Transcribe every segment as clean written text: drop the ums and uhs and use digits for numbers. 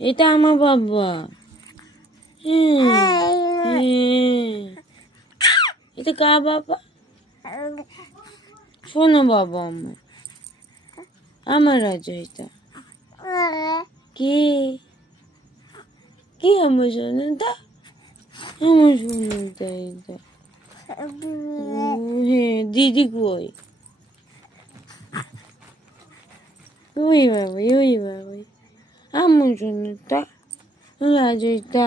এটা আমার বাবা। হ্যাঁ, এটা কার বাবা? শোনো বাবা, আমার আমার রাজা এটা। কে কে আমার সোনাটা? আমার সোনাটা এটা। হ্যাঁ, দিদি কই? ওই বাবা, ওই বাবা, আমার সোনাটা রাজা এটা।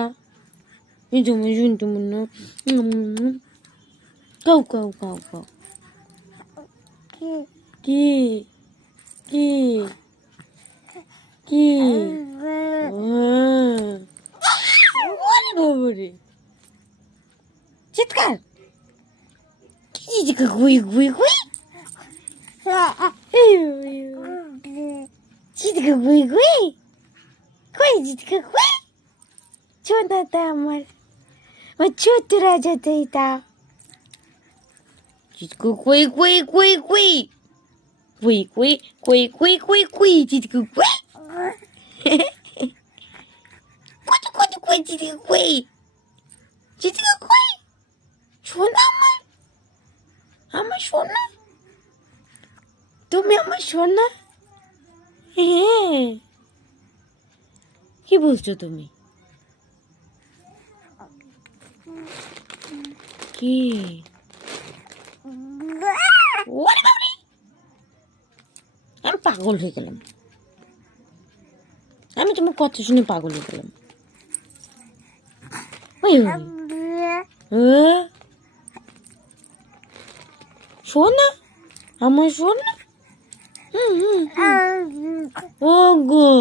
এই তোমার শুনতে মনে কাউ কাউ কাউ কাউ। কি কি কি? ওরে বাবারে, চিৎকার! কি চিৎকার? গুই গুই গুই, চিৎকার গুই গুই, কই চিৎকার গুই? ছোটাটা আমার ছোট্ট রাজাটা এটা। চিৎকার কুই কুই কুই কুই কুই কুই কুই কুই কুই কুই, চিৎকার কুই কত কত কুই, চিৎকার কুই, চিৎকার কুই। সোনা আমার, আমার সোনা, তুমি আমার সোনা। হ্যাঁ, কি বলছো তুমি? কি? ওরে বাবারে, আমি পাগল হয়ে গেলাম। আমি তোমার কথা শুনে পাগল হয়ে গেলাম। ওই সোনা, আমার সোনা। ও গো,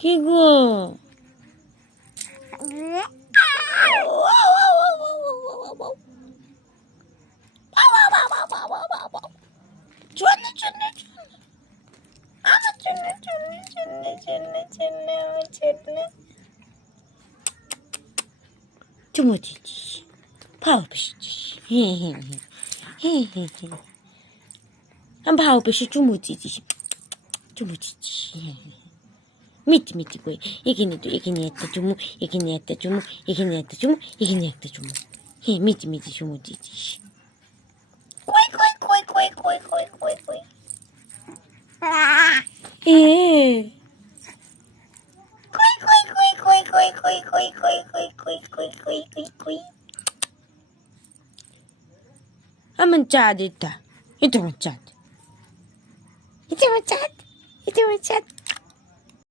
কি গো? চুমু দিচ্ছিস, ভালোবেসেছিস। হ্যাঁ হ্যাঁ হ্যাঁ হ্যাঁ হ্যাঁ হ্যাঁ, আমি ভালোবেসে চুমু দিচ্ছিস, চুমু দিচ্ছিস। হ্যাঁ হ্যাঁ, মিটি মিটি করে এখানে তো, এখানে একটা চুমু, এখানে একটা চুমু, এখানে একটা চুমু, এখানে একটা চুমু। হ্যাঁ, মিটি মিটি চুমু দিচ্ছিস। কই কই কই কই কই কই কই কই। এ কই কই কই কই কই কই কই কই কই কই কই কই কই কই। আমার চাঁদ এটা, এটা আমার চাঁদ, এটা আমার চাঁদ, এটা আমার চাঁদ।